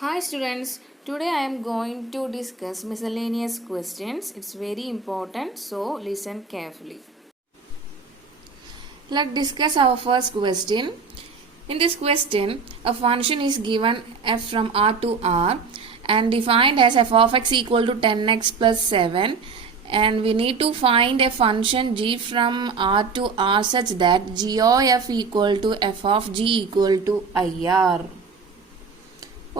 Hi students, today I am going to discuss miscellaneous questions. It's very important, so listen carefully. Let's discuss our first question. In this question, a function is given f from R to R and defined as f of x equal to 10x plus 7, and we need to find a function g from R to R such that g of f equal to f of g equal to IR.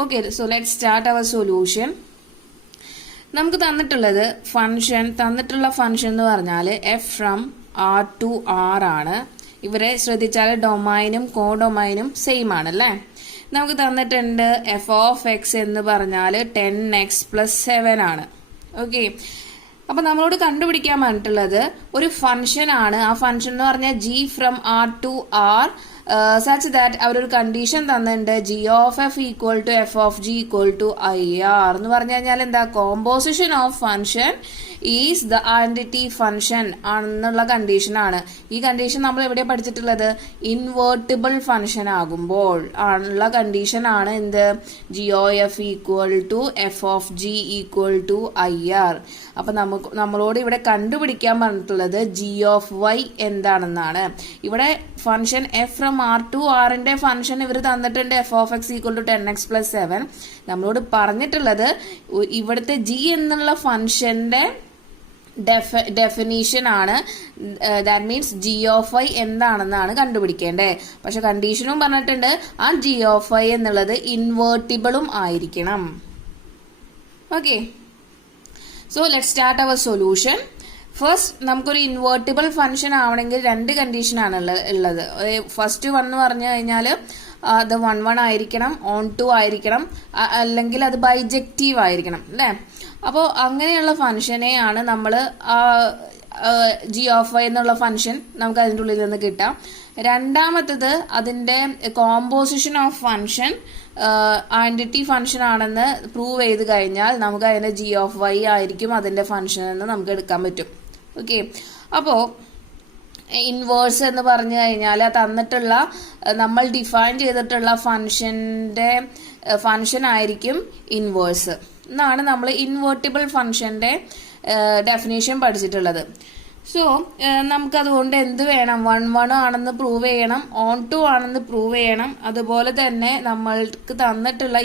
Okay, so let's start our solution. നമുക്ക് തന്നിട്ടുള്ള function എന്ന് പറഞ്ഞാൽ F from R to R ആണ്. ഇവരെ ശ്രദ്ധിച്ചാൽ ഡൊമൈനും കോഡൊമൈനും same ആണ് അല്ലേ. നമുക്ക് തന്നിട്ടുണ്ട് എഫ് ഓഫ് എക്സ് എന്ന് പറഞ്ഞാൽ 10x+7 ആണ്. ഓക്കെ, അപ്പൊ നമ്മളോട് കണ്ടുപിടിക്കാൻ പറഞ്ഞിട്ടുള്ളത് ഒരു ഫംഗ്ഷൻ ആണ്. ആ ഫംഗ്ഷൻ എന്ന് പറഞ്ഞാൽ G from R to R such that അവരൊരു കണ്ടീഷൻ തന്നിട്ടുണ്ട് G of F equal to F of G equal to IR എന്ന് പറഞ്ഞു കഴിഞ്ഞാൽ എന്താ, composition of function is the identity function ആണെന്നുള്ള കണ്ടീഷനാണ്. ഈ കണ്ടീഷൻ നമ്മൾ എവിടെ പഠിച്ചിട്ടുള്ളത്, ഇൻവേർട്ടിബിൾ ഫംഗ്ഷൻ ആകുമ്പോൾ ആണുള്ള കണ്ടീഷനാണ് എന്ത്, G O F equal to F of G equal to IR. അപ്പൊ നമ്മളോട് ഇവിടെ കണ്ടുപിടിക്കാൻ പറഞ്ഞിട്ടുള്ളത് ജി ഓഫ് വൈ എന്താണെന്നാണ്. ഇവിടെ function F from R to ആറിന്റെ ഫംഗ്ഷൻ ഇവർ തന്നിട്ടുണ്ട് F of X equal to 10x+7. നമ്മളോട് പറഞ്ഞിട്ടുള്ളത് ഇവിടുത്തെ ജി എന്നുള്ള ഫംഗ്ഷന്റെ ഡെഫിനീഷൻ ആണ്. That means G of I എന്താണെന്നാണ് കണ്ടുപിടിക്കേണ്ടത്. പക്ഷെ കണ്ടീഷനും പറഞ്ഞിട്ടുണ്ട് ആ ജി ഓഫ് ഐ എന്നുള്ളത് ഇൻവേർട്ടിബിളും ആയിരിക്കണം. Okay, so let start our solution. First നമുക്കൊരു ഇൻവേർട്ടിബിൾ ഫംഗ്ഷൻ ആവണമെങ്കിൽ രണ്ട് കണ്ടീഷനാണ് ഉള്ളത്. ഫസ്റ്റ് വൺ എന്ന് പറഞ്ഞു കഴിഞ്ഞാൽ അത് 1 ആയിരിക്കണം, ഓൺ ടു ആയിരിക്കണം, അല്ലെങ്കിൽ അത് ബൈജക്റ്റീവ് ആയിരിക്കണം അല്ലേ. അപ്പോൾ അങ്ങനെയുള്ള ഫംഗ്ഷനെയാണ് നമ്മൾ ജി ഓഫ് ഐ എന്നുള്ള ഫംഗ്ഷൻ നമുക്ക് അതിൻ്റെ ഉള്ളിൽ നിന്ന് കിട്ടാം. രണ്ടാമത്തത് അതിന്റെ composition of function identity function ആണെന്ന് പ്രൂവ് ചെയ്ത് കഴിഞ്ഞാൽ നമുക്ക് അതിന്റെ ജി ഓഫ് വൈ ആയിരിക്കും അതിന്റെ ഫംഗ്ഷൻ എന്ന് നമുക്ക് എടുക്കാൻ പറ്റും. ഓക്കെ, അപ്പോ ഇൻവേഴ്സ് എന്ന് പറഞ്ഞു കഴിഞ്ഞാൽ തന്നിട്ടുള്ള നമ്മൾ ഡിഫൈൻ ചെയ്തിട്ടുള്ള ഫംഗ്ഷന്റെ ഫംഗ്ഷൻ ആയിരിക്കും ഇൻവേഴ്സ് എന്നാണ് നമ്മൾ ഇൻവേർട്ടിബിൾ ഫംഗ്ഷന്റെ ഡെഫിനേഷൻ പഠിച്ചിട്ടുള്ളത്. സോ നമുക്കതുകൊണ്ട് എന്ത് വേണം, 1 ആണെന്ന് പ്രൂവ് ചെയ്യണം, ഓൺ ടു ആണെന്ന് പ്രൂവ് ചെയ്യണം. അതുപോലെ തന്നെ നമ്മൾക്ക് തന്നിട്ടുള്ള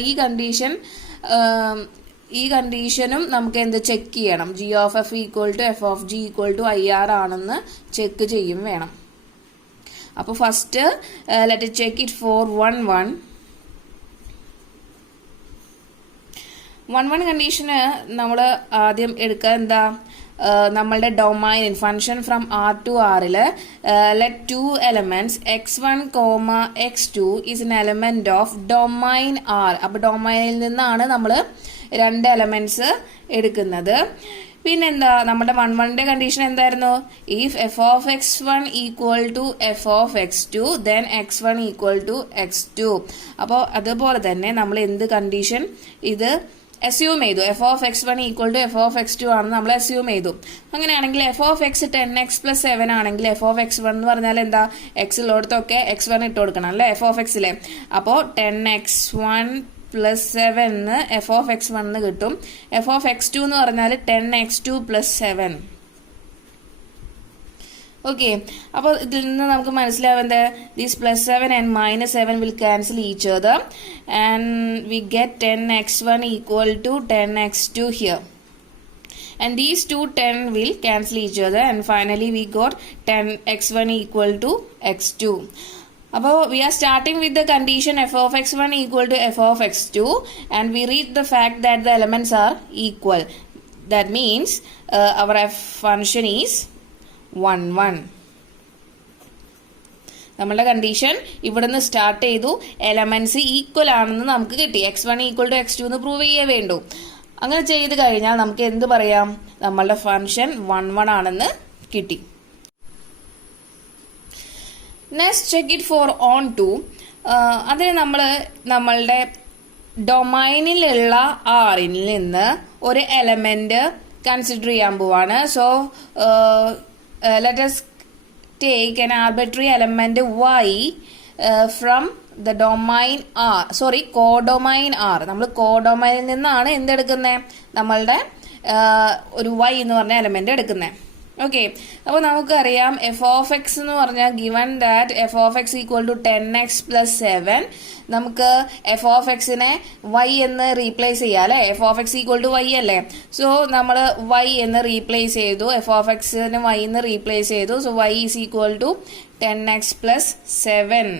ഈ കണ്ടീഷനും നമുക്ക് എന്ത് ചെക്ക് ചെയ്യണം, G of F equal to F of G equal to IR ആണെന്ന് ചെക്ക് ചെയ്യും വേണം. അപ്പൊ first let check it for 1 condition നമ്മൾ ആദ്യം എടുക്കുക എന്താ, നമ്മളുടെ domain function from R to ആറില് let 2 elements x1, x2 is an element of domain R. അപ്പൊ ഡൊമൈനിൽ നിന്നാണ് നമ്മൾ 2 elements എടുക്കുന്നത്. പിന്നെന്താ, നമ്മുടെ 1 കണ്ടീഷൻ എന്തായിരുന്നു, if F of x1 equal to F of x2 then x1 equal to x2. അപ്പോൾ അതുപോലെ തന്നെ നമ്മൾ എന്ത് കണ്ടീഷൻ ഇത് അസ്യൂം ചെയ്തു, F of x1 equal to F of x2 ആണെന്ന് നമ്മൾ അസ്യൂം ചെയ്തു. അങ്ങനെയാണെങ്കിൽ എഫ് ഓഫ് എക്സ് 10x+7 ആണെങ്കിൽ എഫ് ഓഫ് x1 എന്ന് പറഞ്ഞാൽ എന്താ, എക്സ് ഉള്ളിടത്തൊക്കെ x1 ഇട്ട് കൊടുക്കണം അല്ലെ എഫ് ഓഫ് എക്സിലെ. അപ്പോൾ 10x1+7 എഫ് ഓഫ് x1 കിട്ടും. എഫ് ഓഫ് x2 എന്ന് പറഞ്ഞാൽ 10x2+7. ഓക്കെ, അപ്പോൾ ഇതിൽ നിന്ന് നമുക്ക് മനസ്സിലാവുന്നത് these +7 and -7 will cancel each other and we get 10x1 equal to 10x2 here, and these two 10 will cancel each other and finally we got 10x1 equal to x2. അപ്പോൾ we are starting with the condition f of x1 equal to f of x2 and we reach the fact that the elements are equal. That means our f function is 1. നമ്മളുടെ condition ഇവിടുന്ന് start ചെയ്തു, elements equal ആണെന്ന് നമുക്ക് കിട്ടി, x1 equal to x2 എന്ന് prove ചെയ്യേ വേണ്ടു. അങ്ങനെ ചെയ്ത് കഴിഞ്ഞാൽ നമുക്ക് എന്ത് പറയാം, നമ്മളുടെ ഫംഗ്ഷൻ 1 ആണെന്ന് കിട്ടി. Next check it for onto. അതിന് നമ്മളുടെ ഡൊമൈനിലുള്ള ആറിൽ നിന്ന് ഒരു എലമെന്റ് കൺസിഡർ ചെയ്യാൻ പോവാണ്. So let us take an arbitrary element y from the domain R, sorry codomain R. നമ്മൾ കോഡൊമൈനിൽ നിന്നാണ് എന്തെടുക്കുന്നത്, നമ്മളുടെ ഒരു y എന്ന് പറഞ്ഞ എലമെന്റ് എടുക്കുന്നത്. ഓക്കെ, അപ്പോൾ നമുക്കറിയാം എഫ് ഓഫ് എക്സ് എന്ന് പറഞ്ഞാൽ given that f of X equal to 10x + 7. നമുക്ക് എഫ് ഓഫ് എക്സിനെ y എന്ന് റീപ്ലേസ് ചെയ്യാം അല്ലെ. F of X equal to y അല്ലേ. സോ നമ്മൾ y എന്ന് റീപ്ലേസ് ചെയ്തു, എഫ് ഓഫ് എക്സിന് y എന്ന് റീപ്ലേസ് ചെയ്തു. So y is equal to 10x + 7.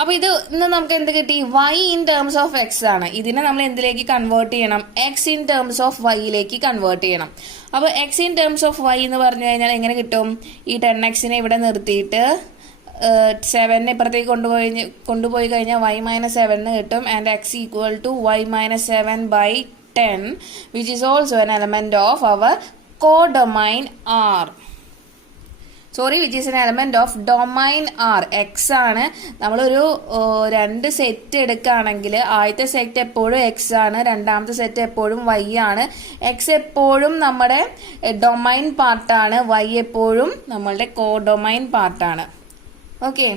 അപ്പൊ ഇന്ന് നമുക്ക് എന്ത് കിട്ടി, y in terms of x ആണ്. ഇതിനെ നമ്മൾ എന്തിലേക്ക് കൺവേർട്ട് ചെയ്യണം, എക്സ് ഇൻ ടേംസ് ഓഫ് വൈയിലേക്ക് കൺവേർട്ട് ചെയ്യണം. അപ്പൊ x in terms of y എന്ന് പറഞ്ഞു കഴിഞ്ഞാൽ എങ്ങനെ കിട്ടും, ഈ 10xനെ ഇവിടെ നിർത്തിയിട്ട് 7നെ ഇപ്പുറത്തേക്ക് കൊണ്ടുപോയി കഴിഞ്ഞാൽ y - 7 കിട്ടും. And x equal to y - 7/10 which is also an element of our codomain R. Sorry, which is an element of domain R. X ആണ്. നമ്മളൊരു 2 സെറ്റ് എടുക്കുകയാണെങ്കിൽ ആദ്യത്തെ സെറ്റ് എപ്പോഴും എക്സ് ആണ്, രണ്ടാമത്തെ സെറ്റ് എപ്പോഴും വൈ ആണ്. എക്സ് എപ്പോഴും നമ്മുടെ ഡൊമൈൻ പാർട്ടാണ്, വൈ എപ്പോഴും നമ്മളുടെ കോഡൊമൈൻ പാർട്ടാണ്. ഓക്കെ,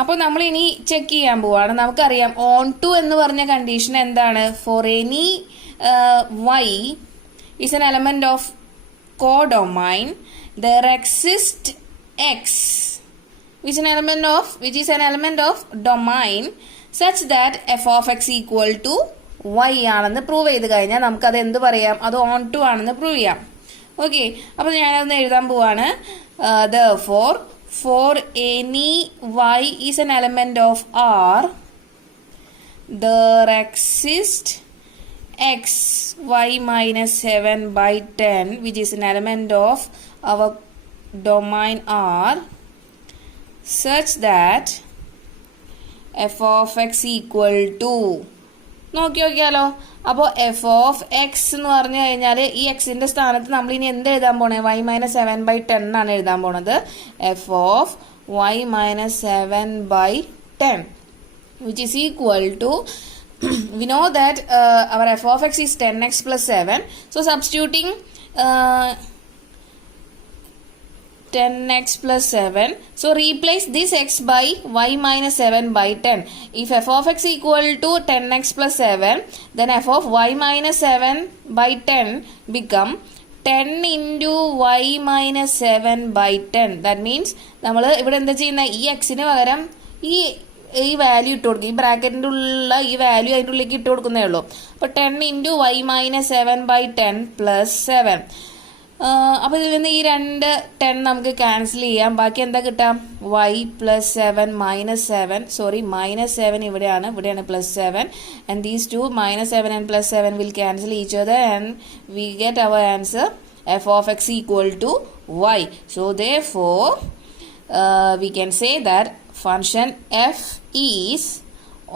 അപ്പോൾ നമ്മൾ ഇനി ചെക്ക് ചെയ്യാൻ പോവാണ്. നമുക്കറിയാം ഓൺ ടു എന്ന് പറഞ്ഞ കണ്ടീഷൻ എന്താണ്, for any y is an element of codomain there exists x which is an element of domain such that f of x equal to y ആണെന്ന് പ്രൂവ് ചെയ്ത് കഴിഞ്ഞാൽ നമുക്ക് അത് എന്ത് പറയാം, അത് ഓൺ ടു ആണെന്ന് പ്രൂവ് ചെയ്യാം. ഓക്കെ, അപ്പോൾ ഞാനതൊന്ന് എഴുതാൻ പോവാണ്. therefore for any y is an element of R there exists x y - 7/10 which is an element of our domain R such that f of x equal to, നോക്കിയാലോ. അപ്പോൾ F of x എന്ന് പറഞ്ഞു കഴിഞ്ഞാൽ ഈ എക്സിന്റെ സ്ഥാനത്ത് നമ്മൾ ഇനി എന്ത് എഴുതാൻ പോണേ, y - 7/10 ആണ് എഴുതാൻ പോണത്. F of y - 7/10 which is equal to we know that our f of x is 10x + 7. So substituting 10x + 7. So replace this x by y - 7/10. If f of x equal to 10x + 7, then f of y - 7/10 become 10 into y - 7/10. That means നമ്മൾ ഇവിടെ എന്താ ചെയ്യുന്ന, ഈ എക്സിന് പകരം ഈ value ഇട്ട് കൊടുക്കും. ഈ ബ്രാക്കറ്റിന്റെ ഉള്ള ഈ വാല്യൂ അതിൻ്റെ ഉള്ളിലേക്ക് ഇട്ട് കൊടുക്കുന്നേ ഉള്ളൂ. അപ്പൊ 10 into y - 7/10 + 7. അപ്പൊ ഇതിൽ നിന്ന് ഈ 10 നമുക്ക് ക്യാൻസൽ ചെയ്യാം. ബാക്കി എന്താ കിട്ടാം, y + 7 - 7, സോറി -7 ഇവിടെയാണ് +7, and these two -7 and +7 will cancel each other and we get our answer f of x equal to y. So therefore we can say that function f is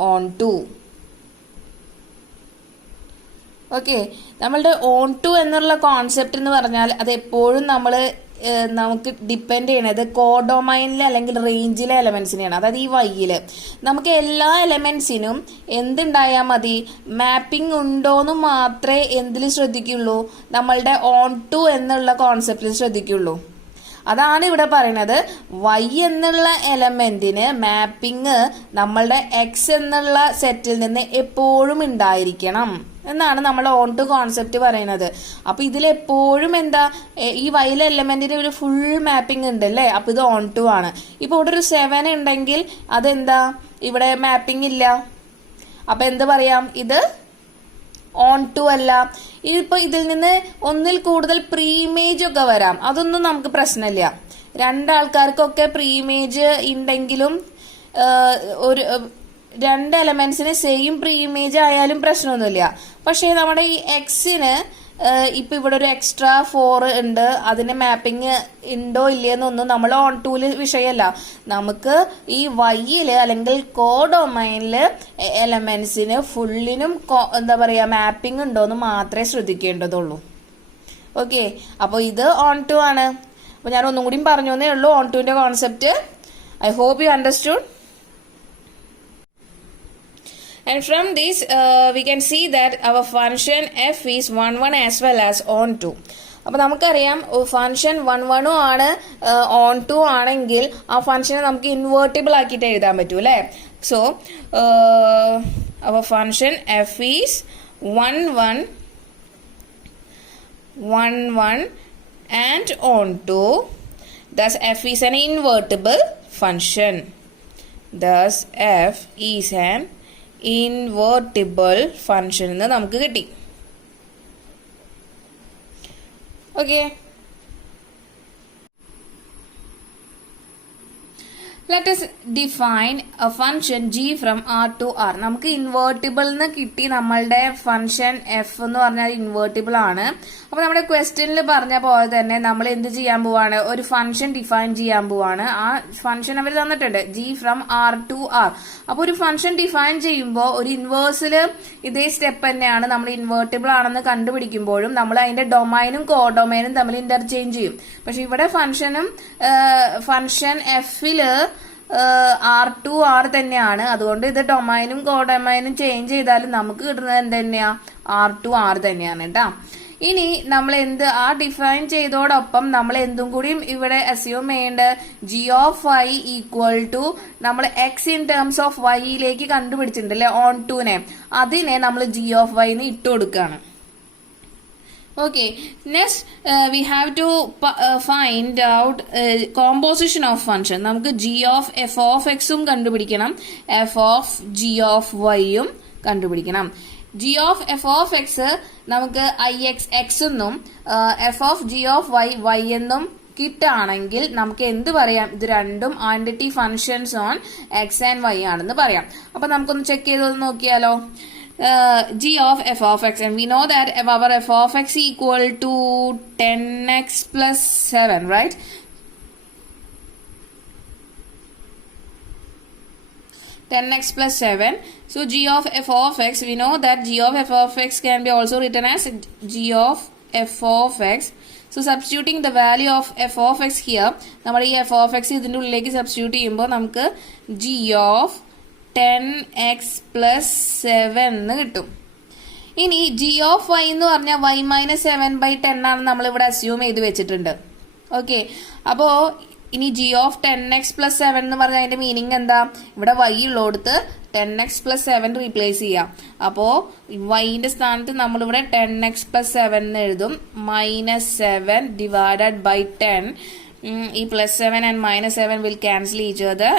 on to. Okay, നമ്മളുടെ on to എന്നുള്ള concept എന്ന് പറഞ്ഞാൽ അത് എപ്പോഴും നമുക്ക് depend ചെയ്യണത് കോഡൊമൈനിലെ അല്ലെങ്കിൽ റേഞ്ചിലെ എലമെന്റ്സിനെയാണ്. അതായത് ഈ വൈയില് നമുക്ക് എല്ലാ എലമെന്റ്സിനും എന്തുണ്ടായാൽ മതി, മാപ്പിംഗ് ഉണ്ടോന്ന് മാത്രമേ എന്തിൽ ശ്രദ്ധിക്കുള്ളൂ, നമ്മളുടെ ഓൺ ടു എന്നുള്ള കോൺസെപ്റ്റിൽ ശ്രദ്ധിക്കുള്ളൂ. അതാണ് ഇവിടെ പറയുന്നത്. y എന്നുള്ള എലമെന്റിന് മാപ്പിംഗ് നമ്മളുടെ എക്സ് എന്നുള്ള സെറ്റിൽ നിന്ന് എപ്പോഴും ഉണ്ടായിരിക്കണം എന്നാണ് നമ്മൾ ഓൺ ടു കോൺസെപ്റ്റ് പറയുന്നത്. അപ്പൊ ഇതിലെപ്പോഴും എന്താ, ഈ വൈയിലെ എലമെന്റിന് ഒരു ഫുൾ മാപ്പിംഗ് ഉണ്ട് അല്ലേ. അപ്പൊ ഇത് ഓൺ ടു ആണ്. ഇപ്പൊ ഇവിടെ ഒരു 7 ഉണ്ടെങ്കിൽ അതെന്താ, ഇവിടെ മാപ്പിംഗ് ഇല്ല. അപ്പൊ എന്ത് പറയാം, ഇത് ഓൺ ടു അല്ല. ഇപ്പൊ ഇതിൽ നിന്ന് ഒന്നിൽ കൂടുതൽ പ്രീമേജ് ഒക്കെ വരാം, അതൊന്നും നമുക്ക് പ്രശ്നമില്ല. രണ്ടാൾക്കാർക്കൊക്കെ പ്രീമേജ് ഉണ്ടെങ്കിലും ഒരു 2 എലമെന്റ്സിന് സെയിം പ്രീമേജ് ആയാലും പ്രശ്നമൊന്നുമില്ല. പക്ഷേ നമ്മുടെ ഈ എക്സിന് ഇപ്പൊ ഇവിടെ ഒരു എക്സ്ട്രാ 4 ഉണ്ട്, അതിന് മാപ്പിംഗ് ഉണ്ടോ ഇല്ലയെന്നൊന്നും നമ്മൾ ഓൺ ടൂല് വിഷയമല്ല. നമുക്ക് ഈ വൈയില് അല്ലെങ്കിൽ കോഡൊമൈനില് എലമെന്റ്സിന് ഫുള്ളിനും എന്താ പറയാ മാപ്പിംഗ് ഉണ്ടോന്ന് മാത്രമേ ശ്രദ്ധിക്കേണ്ടതുള്ളൂ. ഓക്കെ, അപ്പോൾ ഇത് ഓൺ ടു ആണ്. അപ്പൊ ഞാൻ ഒന്നും കൂടി പറഞ്ഞു എന്നേ ഉള്ളൂ ഓൺ ടുവിന്റെ concept. I hope you understood. And from this we can see that our function f is 1 1 as well as on 2. അപ്പോൾ നമുക്കറിയാം ഫംഗ്ഷൻ 1 1 ആണ് ഓൺ ടു ആണെങ്കിൽ ആ ഫംഗ്ഷനെ നമുക്ക് ഇൻവേർട്ടിബിൾ ആക്കിയിട്ട് എഴുതാൻ പറ്റൂ അല്ലേ. സോ അപ്പോൾ function f is 1 1 1 1 and on to, thus f is an invertible function. Thus f is an invertible function എന്ന് നമുക്ക് കിട്ടി. Okay. Let us define a function g from r to r. നമുക്ക് invertible എന്ന് കിട്ടി. നമ്മളുടെ function F എന്ന് പറഞ്ഞാൽ invertible ആണ്. അപ്പൊ നമ്മുടെ ക്വസ്റ്റ്യനിൽ പറഞ്ഞ പോലെ തന്നെ നമ്മൾ എന്ത് ചെയ്യാൻ പോവാണ്, ഒരു ഫംഗ്ഷൻ ഡിഫൈൻ ചെയ്യാൻ പോവാണ്. ആ ഫംഗ്ഷൻ അവർ തന്നിട്ടുണ്ട് g from R to R. അപ്പൊ ഒരു ഫംഗ്ഷൻ ഡിഫൈൻ ചെയ്യുമ്പോൾ ഒരു ഇൻവേഴ്സിൽ ഇതേ സ്റ്റെപ്പ് തന്നെയാണ്. നമ്മൾ ഇൻവേർട്ടിബിൾ ആണെന്ന് കണ്ടുപിടിക്കുമ്പോഴും നമ്മൾ അതിന്റെ ഡൊമൈനും കോഡൊമൈനും തമ്മിൽ ഇന്റർചേഞ്ച് ചെയ്യും. പക്ഷെ ഇവിടെ ഫംഗ്ഷൻ എഫില് ആർ ടു ആർ തന്നെയാണ്. അതുകൊണ്ട് ഇത് ഡൊമൈനും കോഡൊമൈനും ചേഞ്ച് ചെയ്താലും നമുക്ക് കിട്ടുന്നത് എന്ത് തന്നെയാ, ആർ ടു ആർ തന്നെയാണ് കേട്ടാ. ഇനി നമ്മൾ ആ ഡിഫൈൻ ചെയ്തോടൊപ്പം നമ്മൾ എന്തും കൂടിയും ഇവിടെ അസ്യൂം ചെയ്യേണ്ടത് g of y equal to നമ്മൾ എക്സ് ഇൻ ടേംസ് ഓഫ് വൈയിലേക്ക് കണ്ടുപിടിച്ചിട്ടുണ്ട് അല്ലെ ഓൺ ടുനെ, അതിനെ നമ്മൾ ജി ഓഫ് വൈ എന്ന് ഇട്ട് കൊടുക്കുകയാണ്. Okay, next we have to find out composition of function. നമുക്ക് g of f of x ഉം കണ്ടുപിടിക്കണം, f of g of y ഉം കണ്ടുപിടിക്കണം. g of f of x നമുക്ക് ix എന്നും f of g of y എന്നും കിട്ടുകയാണെങ്കിൽ നമുക്ക് എന്ത് പറയാം, ഇത് രണ്ടും identity functions on x and y ആണെന്ന് പറയാം. അപ്പൊ നമുക്കൊന്ന് ചെക്ക് ചെയ്ത് നോക്കിയാലോ. G of f of x, and we know that our f of x equal to 10x plus 7, right? So g of f of x, we know that g of f of x can be also written as g of f of x. So substituting the value of f of x here, നമ്മൾ ഈ f of x ഇതിന്റെ ഉള്ളിലേക്ക് substitute ചെയ്യുമ്പോൾ നമുക്ക് g of 10x plus 7 എന്ന് കിട്ടും. ഇനി G of y എന്ന് പറഞ്ഞാൽ y മൈനസ് 7/10 ആണ് നമ്മൾ ഇവിടെ അസ്യൂം ചെയ്ത് വെച്ചിട്ടുണ്ട്. ഓക്കെ, അപ്പോ ഇനി ജി ഓഫ് 10x plus 7 എന്ന് പറഞ്ഞാൽ അതിന്റെ മീനിങ് എന്താ, ഇവിടെ y ഉള്ളോടത്ത് 10x plus 7 റീപ്ലേസ് ചെയ്യാം. അപ്പോ വൈന്റെ സ്ഥാനത്ത് നമ്മളിവിടെ 10x plus 7 എന്ന് എഴുതും. -7 divided by 10. ഈ +7 and -7 will cancel each other.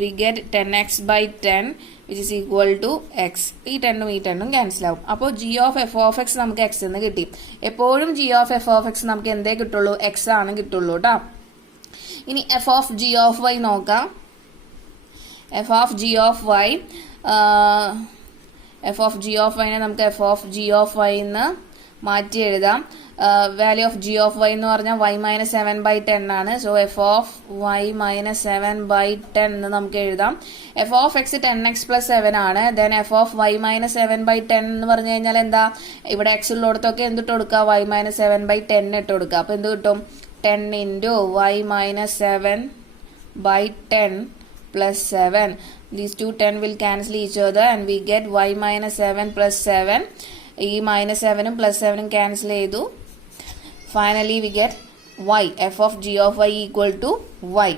We get 10x by 10 which is equal to x. ഈ 10ഉം ഈ 10ഉം ക്യാൻസൽ ആവും. അപ്പോൾ g of f of x നമുക്ക് x എന്ന് കിട്ടി. എപ്പോഴും g of f of x നമുക്ക് എന്തേ കിട്ടുള്ളൂ, x ആണ് കിട്ടുള്ളൂ കേട്ടോ. ഇനി f of g of y നോക്കാം. f of g of y നെ നമുക്ക് f of g of y എന്ന് മാറ്റി എഴുതാം. Value of g of y എന്ന് പറഞ്ഞാൽ y മൈനസ് 7/10 ആണ്. So f of y minus 7/10 എന്ന് നമുക്ക് എഴുതാം. F of X 10x plus 7 ആണ്. Then F of y minus 7/10 എന്ന് പറഞ്ഞു കഴിഞ്ഞാൽ എന്താ, ഇവിടെ എക്സ് ഉള്ളിടത്തൊക്കെ എന്തിട്ട് കൊടുക്കുക, y മൈനസ് 7/10 ഇട്ട് കൊടുക്കുക. അപ്പൊ എന്ത് കിട്ടും, 10 into y minus 7/10 plus 7. These two 10 will cancel each other and we get y minus 7 plus 7. ഈ -7ഉം +7ഉം ക്യാൻസൽ ചെയ്തു. Finally we get y, f of g of y equal to y.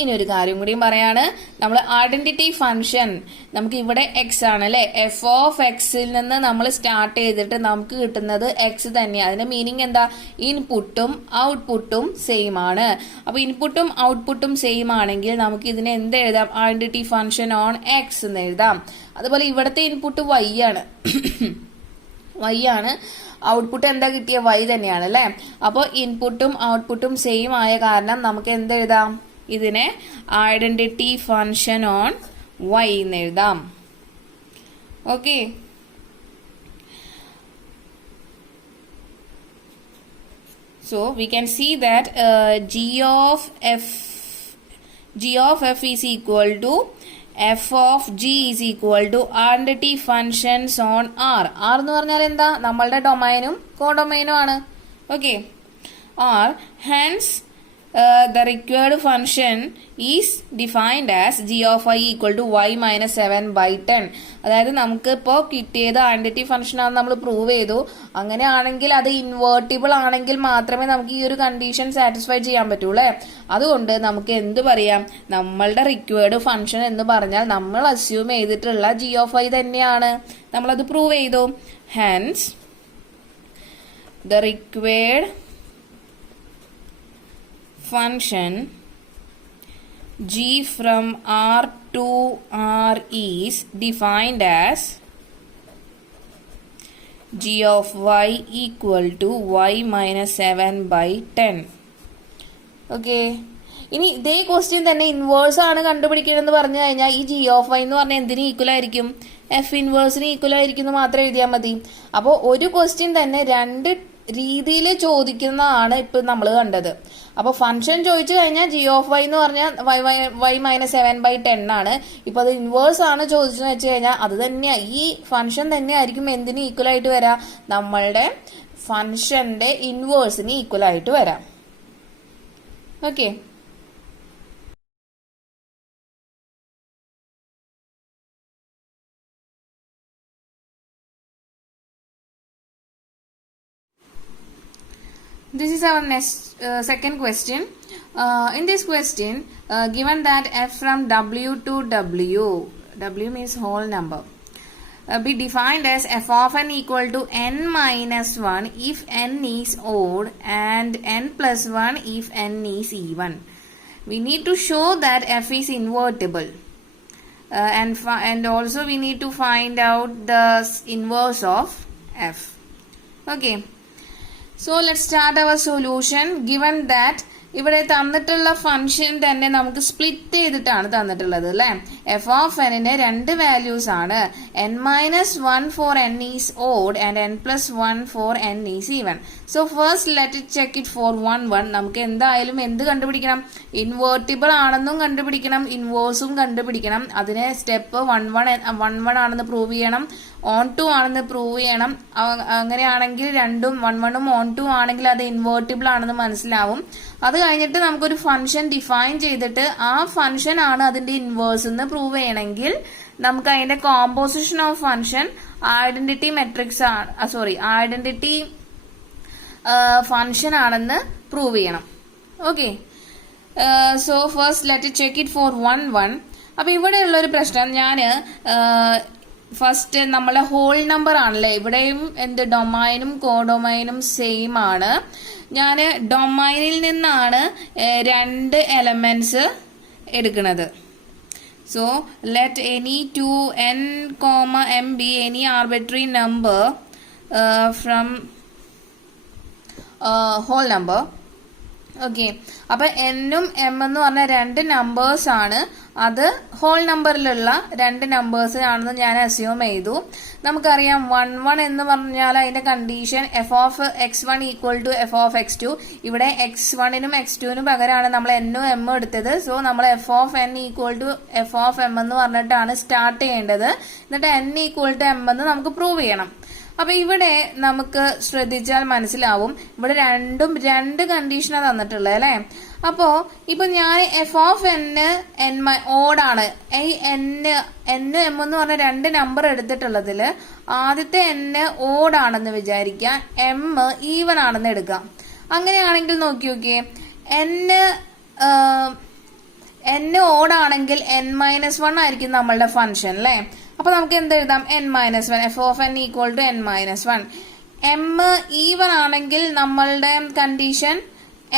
ഇനി ഒരു കാര്യം കൂടിയും പറയാണ്, നമ്മൾ ഐഡന്റിറ്റി ഫംഗ്ഷൻ നമുക്ക് ഇവിടെ എക്സ് ആണ് അല്ലെ, എഫ് ഓഫ് എക്സിൽ നിന്ന് നമ്മൾ സ്റ്റാർട്ട് ചെയ്തിട്ട് നമുക്ക് കിട്ടുന്നത് എക്സ് തന്നെയാണ്. അതിന്റെ മീനിങ് എന്താ, ഇൻപുട്ടും ഔട്ട്പുട്ടും സെയിം ആണ്. അപ്പൊ ഇൻപുട്ടും ഔട്ട്പുട്ടും സെയിം ആണെങ്കിൽ നമുക്ക് ഇതിനെ എന്ത് എഴുതാം, ഐഡന്റിറ്റി ഫംഗ്ഷൻ ഓൺ എക്സ് എന്ന് എഴുതാം. അതുപോലെ ഇവിടുത്തെ ഇൻപുട്ട് y ആണ്, ഔട്ട്പുട്ട് എന്താ കിട്ടിയ y തന്നെയാണ് അല്ലെ. അപ്പോൾ ഇൻപുട്ടും ഔട്ട്പുട്ടും സെയിം ആയ കാരണം നമുക്ക് എന്ത് എഴുതാം, ഇതിനെ ഐഡന്റിറ്റി ഫംഗ്ഷൻ ഓൺ y എന്ന് എഴുതാം. Okay, so we can see that g of f is equal to f of g is equal to identity functions on r. r എന്ന് പറഞ്ഞാൽ എന്താ, നമ്മളുടെ ഡൊമൈനും കോഡൊമൈനും ആണ്. Okay, r hence the required function is defined as g of I equal to y minus 7 by 10. അതായത് നമുക്ക് ഇപ്പോൾ കിട്ടിയത് identity function ആണെന്ന് നമ്മൾ പ്രൂവ് ചെയ്തു. അങ്ങനെയാണെങ്കിൽ അത് ഇൻവേർട്ടിബിൾ ആണെങ്കിൽ മാത്രമേ നമുക്ക് ഈ ഒരു കണ്ടീഷൻ സാറ്റിസ്ഫൈ ചെയ്യാൻ പറ്റൂളേ. അതുകൊണ്ട് നമുക്ക് എന്ത് പറയാം, നമ്മളുടെ റിക്വയർഡ് ഫംഗ്ഷൻ എന്ന് പറഞ്ഞാൽ നമ്മൾ അസ്യൂം ചെയ്തിട്ടുള്ള g of I തന്നെയാണ്. നമ്മളത് പ്രൂവ് ചെയ്തു. Hence the required function g from R to R is defined as g of y equal to y minus 7 by 10. Okay, ഇനി ഇതേ ക്വസ്റ്റ്യൻ തന്നെ ഇൻവേഴ്സ് ആണ് കണ്ടുപിടിക്കണമെന്ന് പറഞ്ഞു കഴിഞ്ഞാൽ ഈ g of y എന്ന് പറഞ്ഞാൽ എന്തിന് ഈക്വൽ ആയിരിക്കും, എഫ് ഇൻവേഴ്സിന് ഈക്വൽ ആയിരിക്കും എന്ന് മാത്രം എഴുതിയാൽ മതി. അപ്പോൾ ഒരു ക്വസ്റ്റ്യൻ തന്നെ രണ്ട് രീതിയിൽ ചോദിക്കുന്നതാണ് ഇപ്പൊ നമ്മൾ കണ്ടത്. അപ്പോൾ ഫംഗ്ഷൻ ചോദിച്ചു കഴിഞ്ഞാൽ g of y എന്ന് പറഞ്ഞാൽ y മൈനസ് 7/10 ആണ്. ഇപ്പൊ അത് ഇൻവേഴ്സ് ആണ് ചോദിച്ചെന്ന് വെച്ച് കഴിഞ്ഞാൽ അത് തന്നെയാ, ഈ ഫംഗ്ഷൻ തന്നെ ആയിരിക്കും എന്തിന് ഈക്വൽ ആയിട്ട് വരാം, നമ്മളുടെ ഫംഗ്ഷന്റെ ഇൻവേഴ്സിന് ഈക്വൽ ആയിട്ട് വരാം. Okay, this is our next second question. In this question, given that f from w to w means whole number, be defined as f of n equal to n minus 1 if n is odd and n plus 1 if n is even. We need to show that f is invertible. And also we need to find out the inverse of f. Okay. So let's start our solution. Given that ഇവിടെ തന്നിട്ടുള്ള function തന്നെ നമുക്ക് split ചെയ്തിട്ടാണ് തന്നിട്ടുള്ളത് അല്ലെ. F of എന്നിന്റെ രണ്ട് values ആണ്, n-1 for n is odd and n+1 for n is even. So first let it check it for 1 നമുക്ക് എന്തായാലും എന്ത് കണ്ടുപിടിക്കണം, ഇൻവേർട്ടിബിൾ ആണെന്നും കണ്ടുപിടിക്കണം, ഇൻവേഴ്സും കണ്ടുപിടിക്കണം. അതിന് സ്റ്റെപ്പ് 1 ആണെന്ന് പ്രൂവ് ചെയ്യണം, ഓൺ ടു ആണെന്ന് പ്രൂവ് ചെയ്യണം. അങ്ങനെയാണെങ്കിൽ രണ്ടും 1 ഓൺ ടു ആണെങ്കിൽ അത് ഇൻവേർട്ടിബിൾ ആണെന്ന് മനസ്സിലാവും. അത് കഴിഞ്ഞിട്ട് നമുക്കൊരു ഫംഗ്ഷൻ ഡിഫൈൻ ചെയ്തിട്ട് ആ ഫംഗ്ഷൻ ആണ് അതിന്റെ ഇൻവേഴ്സ് എന്ന് പ്രൂവ് ചെയ്യണമെങ്കിൽ നമുക്ക് അതിന്റെ composition of function identity matrix identity function ആണെന്ന് പ്രൂവ് ചെയ്യണം. Okay, so first let check it for 1. അപ്പൊ ഇവിടെയുള്ള ഒരു പ്രശ്നം, ഞാന് ഫസ്റ്റ് നമ്മളെ ഹോൾ നമ്പർ ആണല്ലേ, ഇവിടെയും എന്ത് ഡൊമൈനും കോഡൊമൈനും സെയിം ആണ്. ഞാൻ ഡൊമൈനിൽ നിന്നാണ് രണ്ട് എലമെന്റ്സ് എടുക്കുന്നത്. So let any 2n, m be any arbitrary number from whole number. Okay, അപ്പൊ എന്നും എം എന്ന് പറഞ്ഞ രണ്ട് നമ്പേഴ്സ് ആണ്, അത് ഹോൾ നമ്പറിലുള്ള രണ്ട് നമ്പേഴ്സ് ആണെന്ന് ഞാൻ അസ്യൂം ചെയ്തു. നമുക്കറിയാം 1 എന്ന് പറഞ്ഞാൽ അതിന്റെ condition f of x1 equal to F of x2. ഇവിടെ x1നും x2നും പകരമാണ് നമ്മൾ എന്നും എം എടുത്തത്. സോ നമ്മൾ f of n equal to F of m എന്ന് പറഞ്ഞിട്ടാണ് സ്റ്റാർട്ട് ചെയ്യേണ്ടത്. എന്നിട്ട് n ഈക്വൽ ടു എം എന്ന് നമുക്ക് പ്രൂവ് ചെയ്യണം. അപ്പൊ ഇവിടെ നമുക്ക് ശ്രദ്ധിച്ചാൽ മനസ്സിലാവും, ഇവിടെ രണ്ട് കണ്ടീഷനാണ് തന്നിട്ടുള്ളത് അല്ലെ. അപ്പോ ഇപ്പൊ ഞാൻ എഫ് ഓഫ് n ഓടാണ്, ഈ n എം എന്ന് പറഞ്ഞ രണ്ട് നമ്പർ എടുത്തിട്ടുള്ളതില് ആദ്യത്തെ n ഓടാണെന്ന് വിചാരിക്കാം, എം ഈവൻ ആണെന്ന് എടുക്കാം. അങ്ങനെയാണെങ്കിൽ നോക്കിയോക്കെ, n ഓടാണെങ്കിൽ n-1 ആയിരിക്കും നമ്മളുടെ ഫംഗ്ഷൻ അല്ലെ. അപ്പൊ നമുക്ക് എന്ത് എഴുതാം, n-1, f of n equal to n-1. M even ആണെങ്കിൽ നമ്മളുടെ കണ്ടീഷൻ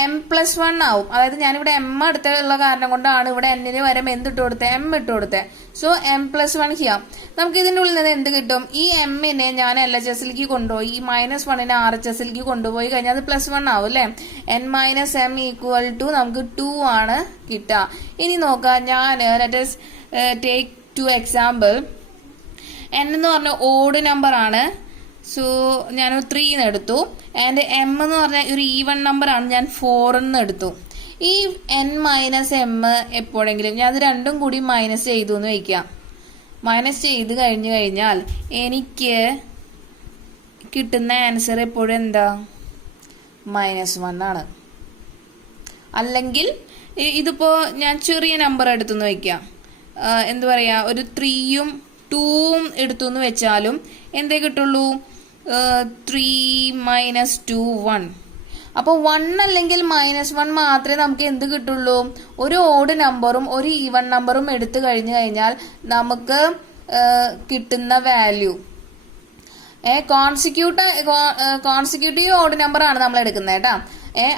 m+1 ആവും. അതായത് ഞാനിവിടെ എം എടുത്തുള്ള കാരണം കൊണ്ടാണ് ഇവിടെ എന്നിന് വരം എന്തിട്ട് കൊടുത്തത്, എം ഇട്ട് കൊടുത്തത്. So m+1 ഹിയാം. നമുക്ക് ഇതിന്റെ ഉള്ളിൽ നിന്ന് എന്ത് കിട്ടും, ഈ എമ്മിനെ ഞാൻ LHSലേക്ക് കൊണ്ടുപോയി, ഈ -1നെ RHSലേക്ക് കൊണ്ടുപോയി കഴിഞ്ഞാൽ അത് +1 ആവും അല്ലെ. n-m ഈക്വൽ ടു നമുക്ക് 2 ആണ് കിട്ടുക. ഇനി നോക്കാം, ഞാൻ let us take 2 example. n എന്ന് പറഞ്ഞ ഓഡ് നമ്പർ ആണ്, സോ ഞാൻ 3 എടുത്തു. ആൻഡ് എം എന്ന് പറഞ്ഞാൽ ഒരു ഈവൺ നമ്പർ ആണ്, ഞാൻ 4 എടുത്തു. ഈ n-m എപ്പോഴെങ്കിലും ഞാൻ അത് രണ്ടും കൂടി മൈനസ് ചെയ്തു എന്ന് വയ്ക്കാം. മൈനസ് ചെയ്ത് കഴിഞ്ഞാൽ എനിക്ക് കിട്ടുന്ന ആൻസർ എപ്പോഴും എന്താ, -1 ആണ്. അല്ലെങ്കിൽ ഇതിപ്പോ ഞാൻ ചെറിയ നമ്പർ എടുത്തുനിന്ന് വയ്ക്കാം, എന്താ പറയാ, ഒരു 3ഉം 2ഉം എടുത്തുനിന്ന് വെച്ചാലും എന്തേ കിട്ടുള്ളൂ, 3 - 2 1. അപ്പോൾ 1 അല്ലെങ്കിൽ -1 മാത്രമേ നമുക്ക് എന്ത് കിട്ടുള്ളൂ, ഒരു ഓഡ് നമ്പറും ഒരു ഈവൻ നമ്പറും എടുത്തു കഴിഞ്ഞു കഴിഞ്ഞാൽ നമുക്ക് കിട്ടുന്ന വാല്യൂ കോൺസിക്യൂട്ടീവ് ഓഡ് നമ്പർ ആണ് നമ്മൾ എടുക്കുന്നത് കേട്ടോ.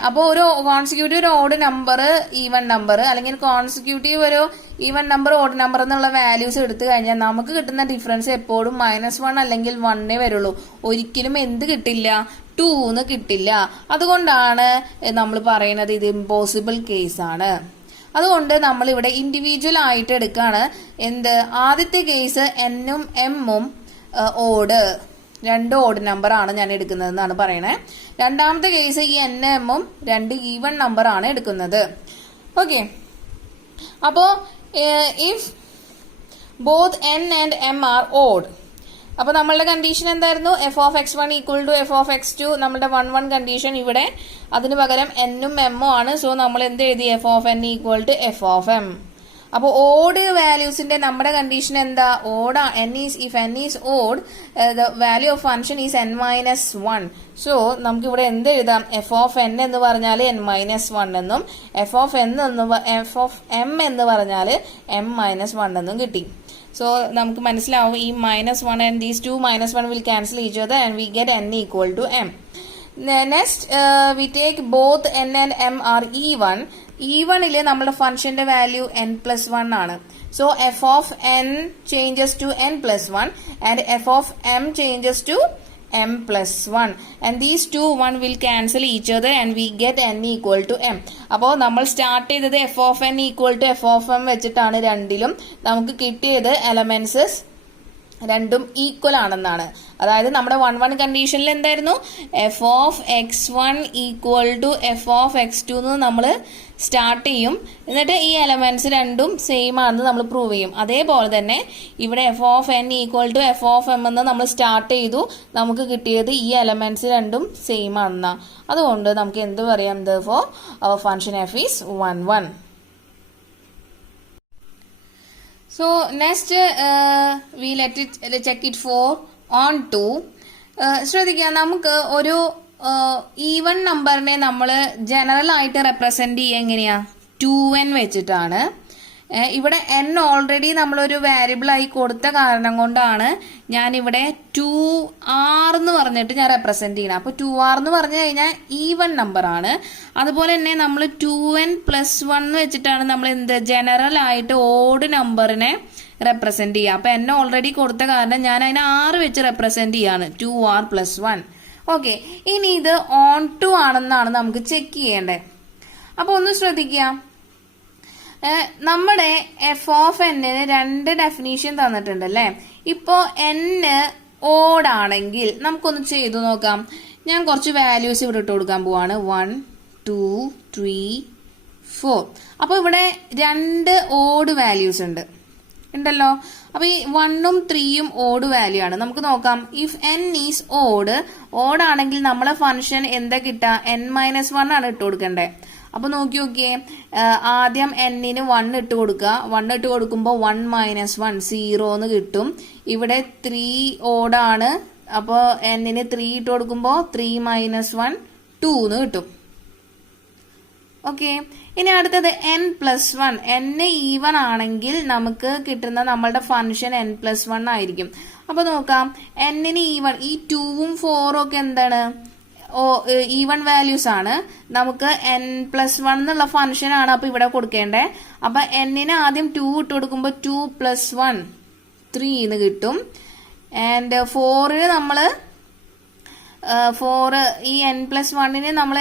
അപ്പോൾ ഒരു കോൺസിക്യൂട്ടീവ് ഒരു ഓഡ് നമ്പർ, ഈവൻ നമ്പർ, അല്ലെങ്കിൽ കോൺസിക്യൂട്ടീവ് ഒരു ഈവൻ നമ്പർ, ഓഡ് നമ്പർ എന്നുള്ള വാല്യൂസ് എടുത്തു കഴിഞ്ഞാൽ നമുക്ക് കിട്ടുന്ന ഡിഫറൻസ് എപ്പോഴും -1 അല്ലെങ്കിൽ 1 വരുള്ളൂ. ഒരിക്കലും എന്ത് കിട്ടില്ല, 2 കിട്ടില്ല. അതുകൊണ്ടാണ് നമ്മൾ പറയുന്നത് ഇത് ഇമ്പോസിബിൾ കേസാണ്. അതുകൊണ്ട് നമ്മൾ ഇവിടെ ഇൻഡിവിജ്വൽ ആയിട്ട് എടുക്കുകയാണ്. ആദ്യത്തെ കേസ് Nഉം Mഉം ഓഡ്, 2 ഓഡ് നമ്പർ ആണ് ഞാൻ എടുക്കുന്നതെന്നാണ് പറയണേ. രണ്ടാമത്തെ കേസ് ഈ N-Mഉം 2 ഈവൻ നമ്പർ ആണ് എടുക്കുന്നത്. ഓക്കെ, അപ്പോ if both N and M are odd, അപ്പൊ നമ്മളുടെ കണ്ടീഷൻ എന്തായിരുന്നു, f(x1) = f(x2). നമ്മുടെ 1 കണ്ടീഷൻ ഇവിടെ, അതിന് പകരം N-ഉം M-ഉം ആണ്. സോ നമ്മൾ എന്ത് എഴുതി, f(n) = f(m). അപ്പോൾ ഓഡ് വാല്യൂസിന്റെ നമ്മുടെ കണ്ടീഷൻ എന്താ, odd if n is odd, the value of function is n-1. So നമുക്ക് ഇവിടെ എന്ത് എഴുതാം, f(n) എന്ന് പറഞ്ഞാൽ n-1 എന്നും f(m) എന്ന് പറഞ്ഞാൽ m-1 എന്നും കിട്ടി. So നമുക്ക് മനസ്സിലാവും ഈ -1 and these two -1 will cancel each other and we get n = m. Next we take both n and m are even. ഈവണില് നമ്മുടെ ഫംഗ്ഷന്റെ വാല്യൂ n+1 ആണ്. So f(n) changes to n+1 and f(m) changes to m+1 and these two will cancel each other and we get n = m. അപ്പോൾ നമ്മൾ start ചെയ്തത് f(n) = f(m) വെച്ചിട്ടാണ്. രണ്ടിലും നമുക്ക് കിട്ടിയത് എലമെന്റ്സ് രണ്ടും ഈക്വൽ ആണെന്നാണ്. അതായത് നമ്മുടെ 1 കണ്ടീഷനിൽ എന്തായിരുന്നു, f(x1) = f(x2) എന്ന് നമ്മൾ സ്റ്റാർട്ട് ചെയ്യും. എന്നിട്ട് ഈ എലമെന്റ്സ് രണ്ടും സെയിം ആണെന്ന് നമ്മൾ പ്രൂവ് ചെയ്യും. അതേപോലെ തന്നെ ഇവിടെ f(n) = f(m) എന്ന് നമ്മൾ സ്റ്റാർട്ട് ചെയ്തു. നമുക്ക് കിട്ടിയത് ഈ എലമെന്റ്സ് രണ്ടും സെയിം ആണെന്നാണ്. അതുകൊണ്ട് നമുക്ക് എന്ത് പറയാം, therefore our function f is 1 1. So next we check it for on 2. ശ്രദ്ധിക്കുക, നമുക്ക് ഒരു ഈവൻ നമ്പറിനെ നമ്മൾ ജനറൽ ആയിട്ട് റെപ്രസെന്റ് ചെയ്യുക എങ്ങനെയാ, 2n വെച്ചിട്ടാണ്. ഇവിടെ n ഓൾറെഡി നമ്മളൊരു വേരിയബിൾ ആയി കൊടുത്ത കാരണം കൊണ്ടാണ് ഞാനിവിടെ 2r എന്ന് പറഞ്ഞിട്ട് ഞാൻ റെപ്രസെന്റ് ചെയ്യണം. അപ്പൊ 2r എന്ന് പറഞ്ഞു കഴിഞ്ഞാൽ ഈവൻ നമ്പർ ആണ്. അതുപോലെ തന്നെ നമ്മൾ 2n+1 വെച്ചിട്ടാണ് നമ്മൾ എന്ത് ജനറൽ ആയിട്ട് ഓഡ് നമ്പറിനെ റെപ്രസെന്റ് ചെയ്യുക. അപ്പൊ n ഓൾറെഡി കൊടുത്ത കാരണം ഞാൻ അതിനെ 6 വെച്ച് റെപ്രസെന്റ് ചെയ്യാണ്, 2r+1. ഓക്കെ, ഇനി ഇത് ഓൺ 2 ആണെന്നാണ് നമുക്ക് ചെക്ക് ചെയ്യേണ്ടത്. അപ്പൊ ഒന്ന് ശ്രദ്ധിക്കുക, നമ്മുടെ f(n)ന് 2 ഡെഫിനീഷൻ തന്നിട്ടുണ്ട് അല്ലേ. ഇപ്പോ n ഓഡ് ആണെങ്കിൽ നമുക്കൊന്ന് ചെയ്തു നോക്കാം. ഞാൻ കുറച്ച് വാല്യൂസ് ഇവിടെ ഇട്ട് കൊടുക്കാൻ പോവാണ്, 1 2 3 4. അപ്പൊ ഇവിടെ 2 ഓഡ് വാല്യൂസ് ഉണ്ടല്ലോ. അപ്പൊ ഈ 1ഉം 3ഉം ഓഡ് വാല്യൂ ആണ്. നമുക്ക് നോക്കാം, ഇഫ് n ഈസ് ഓഡ് ആണെങ്കിൽ നമ്മളെ ഫംഗ്ഷൻ എന്താ കിട്ടുക, n-1 ആണ് ഇട്ട് കൊടുക്കണ്ടേ. അപ്പൊ നോക്കിയേ, ആദ്യം n-ന് 1 ഇട്ട് കൊടുക്കുക. 1 ഇട്ട് കൊടുക്കുമ്പോൾ 1 - 1 0 എന്ന് കിട്ടും. ഇവിടെ 3 ഓടാണ്, അപ്പോൾ n-ന് 3 ഇട്ട് കൊടുക്കുമ്പോൾ 3 - 1 2 എന്ന് കിട്ടും. ഓക്കെ, ഇനി അടുത്തത് n+1. n ഈവൻ ആണെങ്കിൽ നമുക്ക് കിട്ടുന്ന നമ്മളുടെ ഫംഗ്ഷൻ n+1 ആയിരിക്കും. അപ്പൊ നോക്കാം, n-ന് ഈവൻ, ഈ 2ഉം 4ഉം ഒക്കെ എന്താണ്, ഈവൻ വാല്യൂസ് ആണ്. നമുക്ക് n+1 എന്നുള്ള ഫംഗ്ഷൻ ആണ് അപ്പൊ ഇവിടെ കൊടുക്കേണ്ടേ. അപ്പൊ n-ന് ആദ്യം 2 ഇട്ട് കൊടുക്കുമ്പോൾ 2 + 1 3 എന്ന് കിട്ടും. ആൻഡ് 4ന് നമ്മള് 4 ഈ n+1ന് നമ്മൾ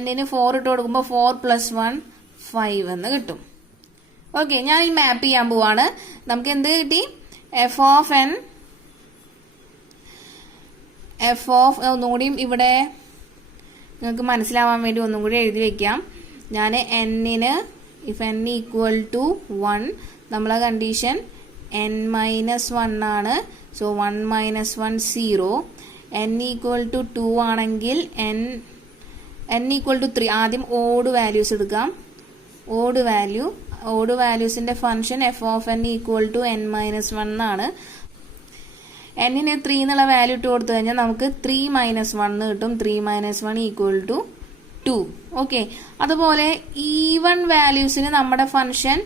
n-ന് 4 ഇട്ട് കൊടുക്കുമ്പോൾ 4 + 1 5 എന്ന് കിട്ടും. ഓക്കെ, ഞാൻ ഈ മാപ്പ് ചെയ്യാൻ പോവാണ്. നമുക്ക് എന്ത് കിട്ടി, ഒന്നുകൂടിയും ഇവിടെ നിങ്ങൾക്ക് മനസ്സിലാവാൻ വേണ്ടി ഒന്നും കൂടി എഴുതി വെക്കാം. ഞാൻ n-ന് if n = 1, നമ്മളെ കണ്ടീഷൻ n-1 ആണ്. സോ 1 - 1 0. n = 2 ആണെങ്കിൽ n n ഈക്വൽ ടു 3. ആദ്യം ഓഡ് വാല്യൂസ് എടുക്കാം. ഓഡ് വാല്യൂസിന്റെ function F of n equal to n minus 1 എന്നാണ്. എന്നിന് 3 എന്നുള്ള വാല്യൂ ഇട്ട് കൊടുത്തു കഴിഞ്ഞാൽ നമുക്ക് 3 മൈനസ് 1 കിട്ടും. 3 മൈനസ് 1 ഈക്വൽ ടു 2. ഓക്കെ, അതുപോലെ ഈവൺ വാല്യൂസിന് നമ്മുടെ function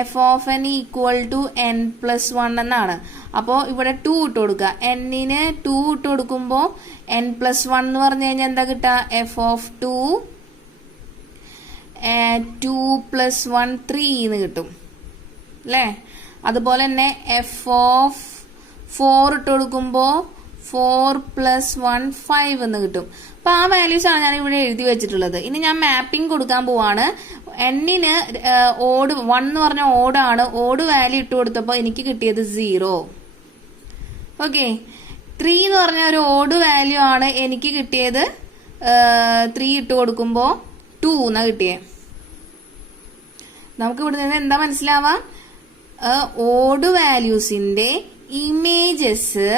F of n equal to n plus 1 എന്നാണ്. അപ്പോൾ ഇവിടെ 2 ഇട്ട് കൊടുക്കുക. എന്നിന് 2 ഇട്ട് കൊടുക്കുമ്പോൾ n പ്ലസ് 1 എന്ന് പറഞ്ഞു കഴിഞ്ഞാൽ എന്താ കിട്ടുക? എഫ് ഓഫ് 2 പ്ലസ് 1 3 എന്ന് കിട്ടും അല്ലേ. അതുപോലെ തന്നെ എഫ് ഓഫ് 4 ഇട്ട് കൊടുക്കുമ്പോൾ 4 പ്ലസ് 1 5 എന്ന് കിട്ടും. അപ്പൊ ആ വാല്യൂസ് ആണ് ഞാൻ ഇവിടെ എഴുതി വെച്ചിട്ടുള്ളത്. ഇനി ഞാൻ മാപ്പിംഗ് കൊടുക്കാൻ പോവാണ്. എന്നിന് ഓഡ് 1 എന്ന് പറഞ്ഞ ഓടാണ്. ഓഡ് വാല്യൂ ഇട്ട് കൊടുത്തപ്പോൾ എനിക്ക് കിട്ടിയത് 0. ഓക്കെ, 3 എന്ന് പറഞ്ഞ ഒരു ഓഡ് വാല്യൂ ആണ് എനിക്ക് കിട്ടിയത്. 3 ഇട്ട് കൊടുക്കുമ്പോൾ 2 എന്നാ കിട്ടിയേ. നമുക്ക് ഇവിടെ നിന്ന് എന്താ മനസ്സിലാവാം? ഓഡ് വാല്യൂസിന്റെ ഇമേജസ്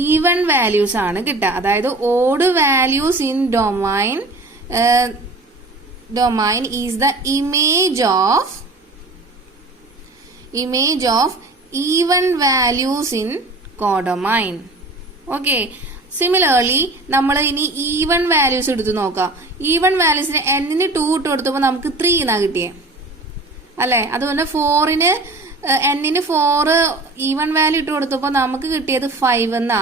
ഈവൺ വാല്യൂസ് ആണ് കിട്ടുക. അതായത് odd values in domain is the image of even values in codomain. Okay, similarly നമ്മൾ ഇനി ഈവൺ വാല്യൂസ് എടുത്ത് നോക്കാം. ഈവൺ വാല്യൂസിന് എന്നിന് 2 ഇട്ട് കൊടുത്തപ്പോൾ നമുക്ക് 3 എന്നാ കിട്ടിയേ അല്ലെ. അതുപോലെ എന്നിന് 4 ഈവൺ വാല്യൂ ഇട്ട് കൊടുത്തപ്പോൾ നമുക്ക് കിട്ടിയത് 5 എന്നാ.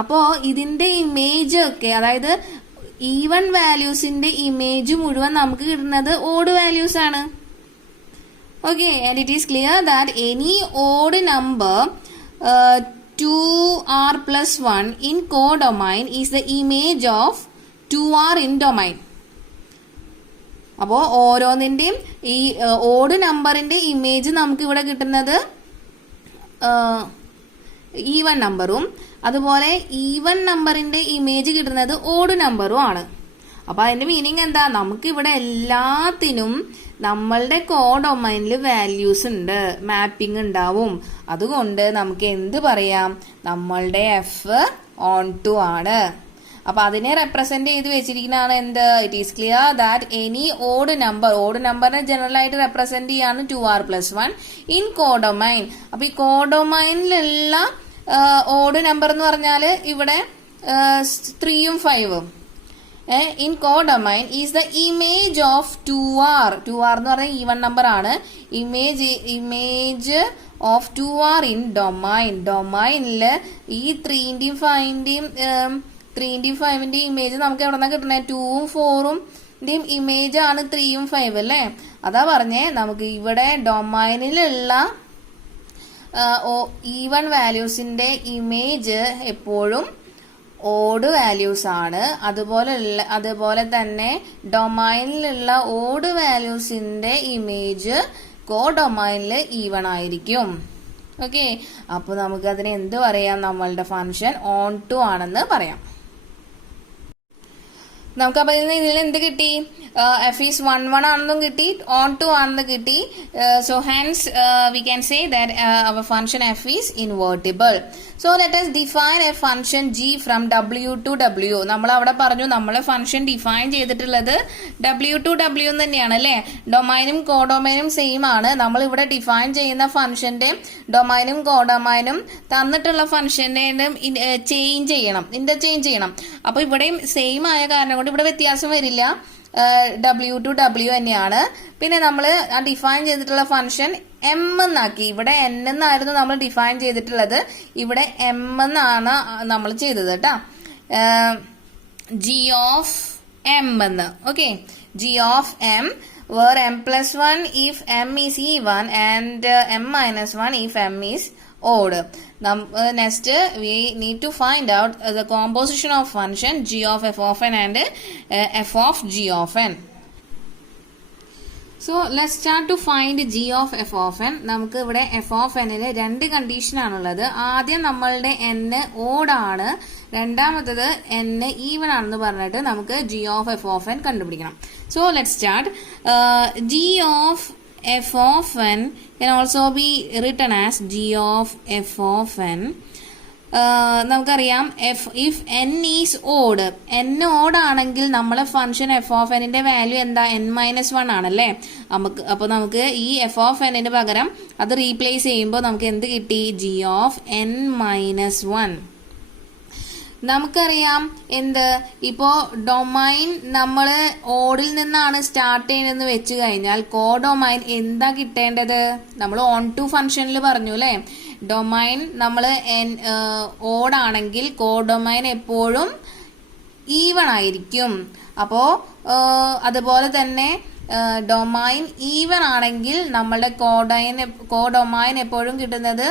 അപ്പോ ഇതിന്റെ ഇമേജ് ഒക്കെ, അതായത് ഈവൺ വാല്യൂസിന്റെ ഇമേജ് മുഴുവൻ നമുക്ക് കിട്ടുന്നത് ഓഡ് വാല്യൂസ് ആണ്. Okay, and it is clear that any odd number 2r plus 1 in codomain is the image of 2r in domain. അപ്പോൾ ഓരോന്നിന്റെയും ഈ ഓഡ് നമ്പറിന്റെ ഇമേജ് നമുക്ക് ഇവിടെ കിട്ടുന്നത് ഈവൺ നമ്പറും, അതുപോലെ ഈവൺ നമ്പറിന്റെ ഇമേജ് കിട്ടുന്നത് ഓഡ് നമ്പറും ആണ്. അപ്പൊ അതിന്റെ മീനിങ് എന്താ? നമുക്ക് ഇവിടെ എല്ലാത്തിനും നമ്മളുടെ കോഡൊമൈനിൽ വാല്യൂസ് ഉണ്ട്, മാപ്പിംഗ് ഉണ്ടാവും. അതുകൊണ്ട് നമുക്ക് എന്ത് പറയാം? നമ്മളുടെ എഫ് ഓൺ ടു ആണ്. അപ്പൊ അതിനെ റെപ്രസെന്റ് ചെയ്ത് വെച്ചിരിക്കുന്നതാണ് എന്ത്? It is clear that any odd നമ്പറിനെ ജനറൽ ആയിട്ട് റെപ്രസെന്റ് ചെയ്യാണ് 2r plus 1 ഇൻ കോഡൊമൈൻ. അപ്പൊ ഈ കോഡൊമൈനിലുള്ള ഓഡ് നമ്പർ എന്ന് പറഞ്ഞാല് ഇവിടെ 3ഉം 5ഉം. In codomain is the image of 2r. 2r എന്ന് പറഞ്ഞാൽ ഈവൺ നമ്പർ ആണ്. ഇമേജ് ഓഫ് 2r ഇൻ ഡൊമൈനില് ഈ 3ന്റെയും 5ന്റെയും ഇമേജ് നമുക്ക് എവിടെ നിന്നാ കിട്ടണേ? 2ഉം 4ന്റെയും ഇമേജ് ആണ് 3ഉം 5 അല്ലേ. അതാ പറഞ്ഞേ, നമുക്ക് ഇവിടെ ഡൊമൈനിലുള്ള ഈവൺ വാല്യൂസിന്റെ ഇമേജ് എപ്പോഴും ഓഡ് വാല്യൂസ് ആണ്. അതുപോലെ തന്നെ ഡൊമൈനിലുള്ള ഓഡ് വാല്യൂസിന്റെ ഇമേജ് കോഡൊമൈനില് ഈവൺ ആയിരിക്കും. ഓക്കെ, അപ്പൊ നമുക്ക് അതിനെ എന്ത് പറയാം? നമ്മളുടെ ഫംഗ്ഷൻ ഓൺ ടു ആണെന്ന് പറയാം. നമുക്ക് അപ്പൊ ഇതിൽ എന്ത് കിട്ടി? എഫ് ഈസ് 1 ആണെന്നും കിട്ടി, ഓൺ ടു ആണെന്ന് കിട്ടി. So hence we can say that our function f is invertible. So let us define a function g from w to w. നമ്മൾ അവിടെ പറഞ്ഞു നമ്മളെ ഫംഗ്ഷൻ ഡിഫൈൻ ചെയ്തിട്ടുള്ളത് w to w തന്നെയാണ് അല്ലെ. ഡൊമൈനും കോഡൊമൈനും സെയിം ആണ്. നമ്മൾ ഇവിടെ ഡിഫൈൻ ചെയ്യുന്ന ഫംഗ്ഷന്റെ ഡൊമൈനും കോഡൊമൈനും തന്നിട്ടുള്ള ഫംഗ്ഷന്റെ ഇന്റർചേഞ്ച് ചെയ്യണം. അപ്പൊ ഇവിടെയും സെയിം ആയ കാരണം കൊണ്ട് ഇവിടെ വ്യത്യാസം വരില്ല. w to w തന്നെയാണ്. പിന്നെ നമ്മൾ ആ ഡിഫൈൻ ചെയ്തിട്ടുള്ള ഫംഗ്ഷൻ m എന്നാക്കി. ഇവിടെ n എന്നായിരുന്നു നമ്മൾ ഡിഫൈൻ ചെയ്തിട്ടുള്ളത്, ഇവിടെ m എന്നാണ് നമ്മൾ ചെയ്തത് കേട്ടാ. g ഓഫ് m എന്ന്. Okay, g of m where m plus 1 if m is even and m minus 1 if m is odd. Next we need to find out the composition of function g of f of n and f of g of n. So let's start to find g of f of n. നമുക്ക് ഇവിടെ f of n ന് രണ്ട് condition ആണുള്ളത്. ആദ്യം നമ്മളുടെ n odd ആണ്, രണ്ടാമത്തത് n even ആണെന്ന് പറഞ്ഞിട്ട് നമുക്ക് g of f of n കണ്ടുപിടിക്കണം. So let's start. G of f of n can also be written as g of f of n നമുക്കറിയാം if n is odd, n odd ആണെങ്കിൽ നമ്മളെ function F of എന്നിന്റെ value എന്താ n-1 ആണല്ലേ. അപ്പോൾ നമുക്ക് ഈ എഫ് ഓഫ് എന്നിന് പകരം അത് റീപ്ലേസ് ചെയ്യുമ്പോൾ നമുക്ക് എന്ത് കിട്ടി? g of n-1. നമുക്കറിയാം എന്ത്, ഇപ്പോ ഡൊമൈൻ നമ്മൾ ഓഡിൽ നിന്നാണ് സ്റ്റാർട്ട് ചെയ്യുന്നതെന്ന് വെച്ച് കഴിഞ്ഞാൽ കോഡൊമൈൻ എന്താ കിട്ടേണ്ടത്? നമ്മൾ ഓൺ ടു ഫംഗ്ഷനിൽ പറഞ്ഞു അല്ലെ, ഡൊമൈൻ നമ്മൾ ഓഡാണെങ്കിൽ കോഡൊമൈൻ എപ്പോഴും ഈവൺ ആയിരിക്കും. അപ്പോ അതുപോലെ തന്നെ ഡൊമൈൻ ഈവൺ ആണെങ്കിൽ നമ്മളുടെ കോഡൊമൈൻ എപ്പോഴും കിട്ടുന്നത്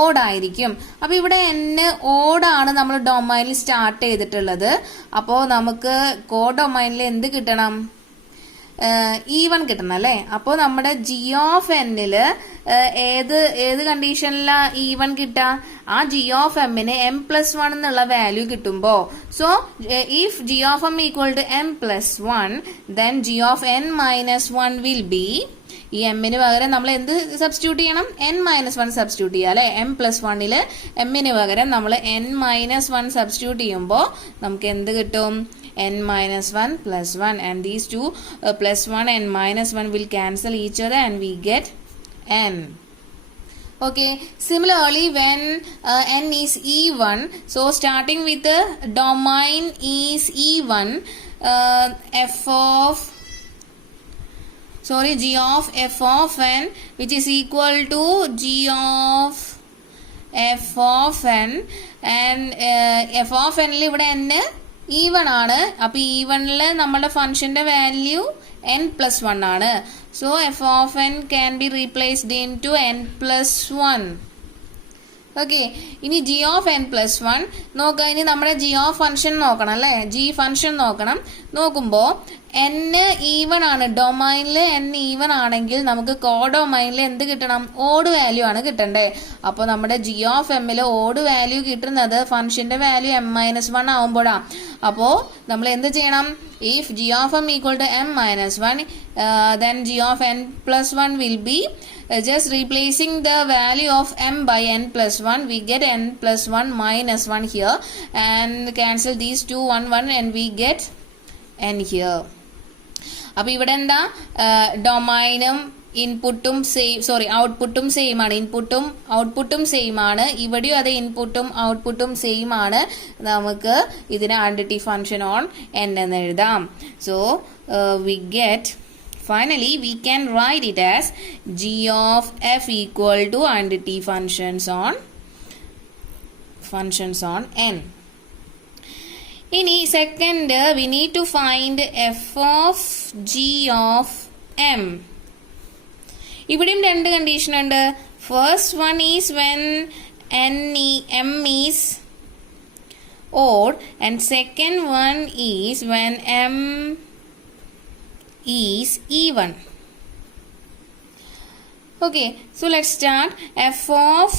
ഓഡായിരിക്കും. അപ്പൊ ഇവിടെ n ഓഡാണ് നമ്മൾ ഡൊമൈനിൽ സ്റ്റാർട്ട് ചെയ്തിട്ടുള്ളത്. അപ്പോ നമുക്ക് കോഡൊമൈനിൽ എന്ത് കിട്ടണം? ഈവൺ കിട്ടണം അല്ലെ. അപ്പോൾ നമ്മുടെ g ഓഫ് എന്നില് ഏത് കണ്ടീഷനിലാ ഈവൺ കിട്ടുക? ആ g ഓഫ് എമ്മിന് m+1 എന്നുള്ള വാല്യൂ കിട്ടുമ്പോ, so if g of m equal to m+1 then g of n-1 will be, ഈ എമ്മിന് പകരം നമ്മൾ എന്ത് സബ്സ്റ്റിറ്റ്യൂട്ട് ചെയ്യണം? n-1 സബ്സ്റ്റിറ്റ്യൂട്ട് ചെയ്യുക അല്ലെ. m+1 എമ്മിന് പകരം നമ്മൾ n-1 സബ്സ്റ്റിറ്റ്യൂട്ട് ചെയ്യുമ്പോൾ നമുക്ക് എന്ത് കിട്ടും? n-1 plus 1, and these two +1 and -1 will cancel each other and we get n. Okay, similarly when n is even, so starting with the domain is even, g of f of n which is equal to g of f of n, and f of n ഇവിടെ n even ആണ്. അപ്പൊ ഈവണില് നമ്മുടെ ഫംഗ്ഷന്റെ value n+1 ആണ്. So f of n can be replaced into n+1. Okay, ഇനി g of n+1 നോക്കാം. ഇനി നമ്മുടെ g ഓഫ് ഫംഗ്ഷൻ നോക്കണം അല്ലെ, g ഫംഗ്ഷൻ നോക്കണം. നോക്കുമ്പോ n ഈവൺ ആണ്, ഡൊമൈനിൽ n ഈവൺ ആണെങ്കിൽ നമുക്ക് കോഡൊമൈനിൽ എന്ത് കിട്ടണം? ഓഡ് വാല്യൂ ആണ് കിട്ടണ്ടേ. അപ്പൊ നമ്മുടെ g ഓഫ് എമ്മില് ഓഡ് വാല്യൂ കിട്ടുന്നത് ഫംഗ്ഷന്റെ വാല്യൂ m-1 ആവുമ്പോഴാണ്. അപ്പോ നമ്മൾ എന്ത് ചെയ്യണം? If g of m equal to m-1 then g of n+1 will be just replacing the value of m by n+1, we get n+1 -1 here, and cancel these two 1 and we get n here. അപ്പൊ ഇവിടെ എന്താ? ഡൊമൈനും ഇൻപുട്ടും ഔട്ട്പുട്ടും same ആണ്. ഇൻപുട്ടും ഔട്ട്പുട്ടും same ആണ്. ഇവിടെയും അത് ഇൻപുട്ടും ഔട്ട്പുട്ടും സെയിം ആണ്. നമുക്ക് ഇതിനെ ഐഡന്റിറ്റി ഫംഗ്ഷൻ ഓൺ n എന്ന് എഴുതാം. So we get, finally we can write it as g of f equal to identity functions on n. ഇനി second we need to find f of g of m. ഇവിടെയും രണ്ട് condition ഉണ്ട്. First one is when m is odd, and second one is when m is even. Okay, so let's start. F of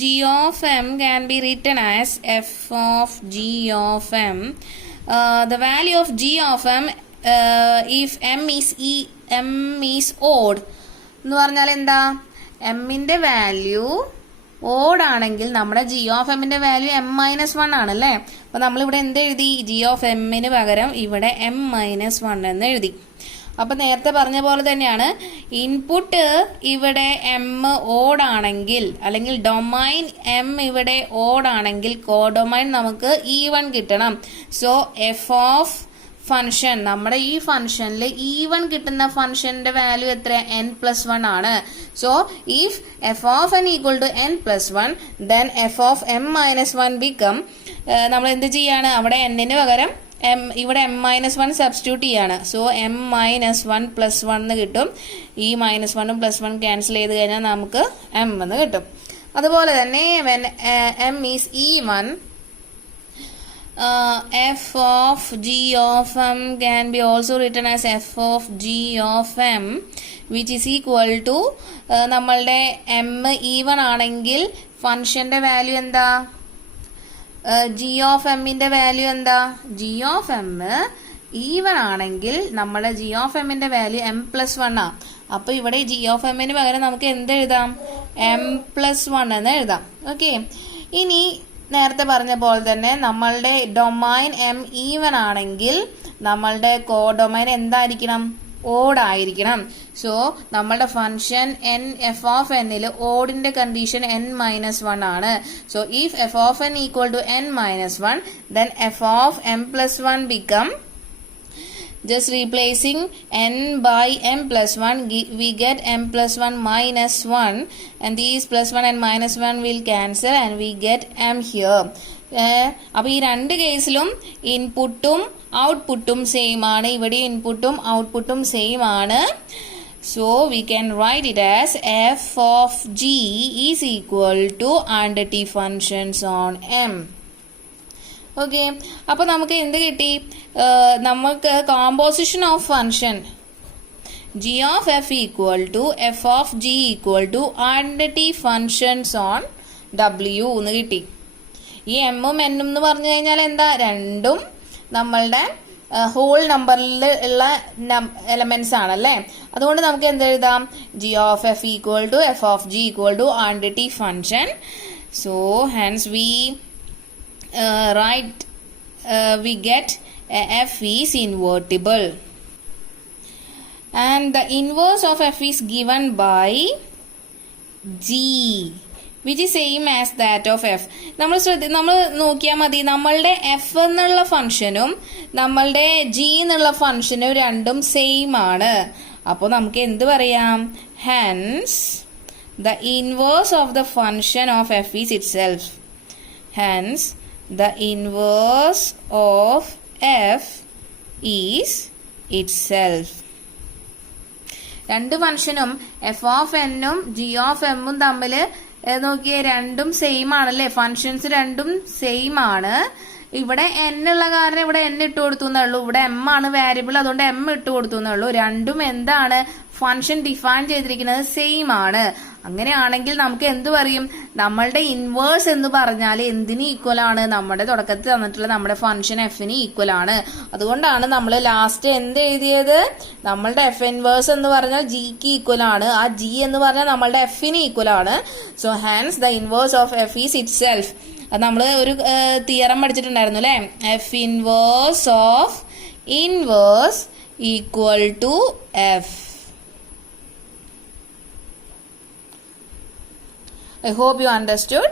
g of m can be written as f of g of m. The value of g of m, if m is odd എന്ന് പറഞ്ഞാൽ എന്താ? എമ്മിന്റെ value odd ആണെങ്കിൽ നമ്മുടെ g of എമ്മിന്റെ value m-1 ആണല്ലേ. അപ്പൊ നമ്മളിവിടെ എന്ത് എഴുതി? g ഓഫ് എമ്മിന് പകരം ഇവിടെ m-1 എന്ന് എഴുതി. അപ്പൊ നേരത്തെ പറഞ്ഞ പോലെ തന്നെയാണ്, ഇൻപുട്ട് ഇവിടെ m ഓഡ് ആണെങ്കിൽ, അല്ലെങ്കിൽ ഡൊമൈൻ m ഇവിടെ ഓഡ് ആണെങ്കിൽ കോഡൊമൈൻ നമുക്ക് ഈവൺ കിട്ടണം. സോ എഫ് ഓഫ് ഫംഗ്ഷൻ, നമ്മുടെ ഈ ഫംഗ്ഷനിൽ ഈവൺ കിട്ടുന്ന ഫംഗ്ഷന്റെ വാല്യൂ എത്ര? n+1 ആണ്. So if F of n equal to n+1 then f of m-1 become, നമ്മൾ എന്ത് ചെയ്യാണ്? അവിടെ n-ന് പകരം ഇവിടെ m-1 സബ്സ്റ്റിറ്റ്യൂട്ട് ചെയ്യാണ്. സോ m-1 +1 എന്ന് കിട്ടും. ഈ -1 +1 ക്യാൻസൽ ചെയ്ത് കഴിഞ്ഞാൽ നമുക്ക് m എന്ന് കിട്ടും. അതുപോലെ തന്നെ when m is even, f of g of m can be also written as f of g of m which is equal to, നമ്മളുടെ m ഈവൺ ആണെങ്കിൽ ഫംഗ്ഷന്റെ വാല്യൂ എന്താ? g of m ന്റെ വാല്യൂ എന്താ? g of m ഈവൺ ആണെങ്കിൽ നമ്മുടെ g of m ന്റെ value m+1 ആ. അപ്പൊ ഇവിടെ g of m ന് പകരം നമുക്ക് എന്ത് എഴുതാം? m+1 എന്ന് എഴുതാം. ഓക്കെ, ഇനി നേരത്തെ പറഞ്ഞ പോലെ തന്നെ നമ്മളുടെ ഡൊമൈൻ എം ഈവൻ ആണെങ്കിൽ നമ്മളുടെ കോഡൊമൈൻ എന്തായിരിക്കണം? ഓഡായിരിക്കണം. സോ നമ്മളുടെ ഫംഗ്ഷൻ എൻ എഫ് ഓഫ് എന്നിൽ ഓഡിന്റെ കണ്ടീഷൻ n-1 ആണ്. So if F of n equal to n-1 then f of m+1 become, just replacing n by m+1 we get m+1 minus 1 and these +1 and -1 will cancel and we get m here. അപ്പോൾ ഈ രണ്ട് കേസിലും ഇൻപുട്ടും ഔട്ട്പുട്ടും same ആണ്. ഇവിടെ ഇൻപുട്ടും ഔട്ട്പുട്ടും സെയിം ആണ്. So we can write it as f of g is equal to identity functions on m. Okay, അപ്പോൾ നമുക്ക് എന്ത് കിട്ടി? നമുക്ക് composition of function g of f equal to f of g equal to identity functions on w എന്ന് കിട്ടി. ഈ എമ്മും എന്നും എന്ന് പറഞ്ഞു കഴിഞ്ഞാൽ എന്താ? രണ്ടും നമ്മളുടെ ഹോൾ നമ്പറിൽ ഉള്ള എലമെന്റ്സ് ആണല്ലേ. അതുകൊണ്ട് നമുക്ക് എന്ത് എഴുതാം? g of f equal to f of g equal to identity function. So hence we write we get f is invertible and the inverse of f is given by g which is same as that of f. നമ്മൾ നോക്കിയാൽ മതി, നമ്മളുടെ F എന്നുള്ള ഫംഗ്ഷനും നമ്മളുടെ G എന്നുള്ള ഫംഗ്ഷനും രണ്ടും സെയിം ആണ്. അപ്പോൾ നമുക്ക് എന്ത് പറയാം? Hence the inverse of the function of f is it self. Hence the inverse of f is it self. രണ്ട് ഫംഗ്ഷനും എഫ് ഓഫ് എന്നും ജി ഓഫ് എമ്മും തമ്മിൽ നോക്കിയേ രണ്ടും സെയിം ആണല്ലേ. ഫംഗ്ഷൻസ് രണ്ടും സെയിം ആണ്. ഇവിടെ n ഉള്ള കാരണം ഇവിടെ n ഇട്ട് കൊടുത്തു എന്നുള്ളൂ. ഇവിടെ m ആണ് വാരിയബിൾ, അതുകൊണ്ട് m ഇട്ട് കൊടുത്തു എന്നുള്ളൂ. രണ്ടും എന്താണ്? ഫംഗ്ഷൻ ഡിഫൈൻ ചെയ്തിരിക്കുന്നത് സെയിം ആണ്. അങ്ങനെയാണെങ്കിൽ നമുക്ക് എന്ത് പറയും? നമ്മളുടെ ഇൻവേഴ്സ് എന്ന് പറഞ്ഞാൽ എന്തിന് ഈക്വൽ ആണ്? നമ്മുടെ തുടക്കത്തിൽ തന്നിട്ടുള്ള നമ്മുടെ ഫംഗ്ഷൻ എഫിന് ഈക്വൽ ആണ്. അതുകൊണ്ടാണ് നമ്മൾ ലാസ്റ്റ് എന്ത് എഴുതിയത്? നമ്മളുടെ എഫ് ഇൻവേഴ്സ് എന്ന് പറഞ്ഞാൽ ജിക്ക് ഈക്വൽ ആണ്. ആ ജി എന്ന് പറഞ്ഞാൽ നമ്മളുടെ എഫിന് ഈക്വൽ ആണ്. So hence the inverse of f is itself. അത് നമ്മൾ ഒരു തിയറം പഠിച്ചിട്ടുണ്ടായിരുന്നു അല്ലേ? F inverse of inverse equal to f. I hope you understood.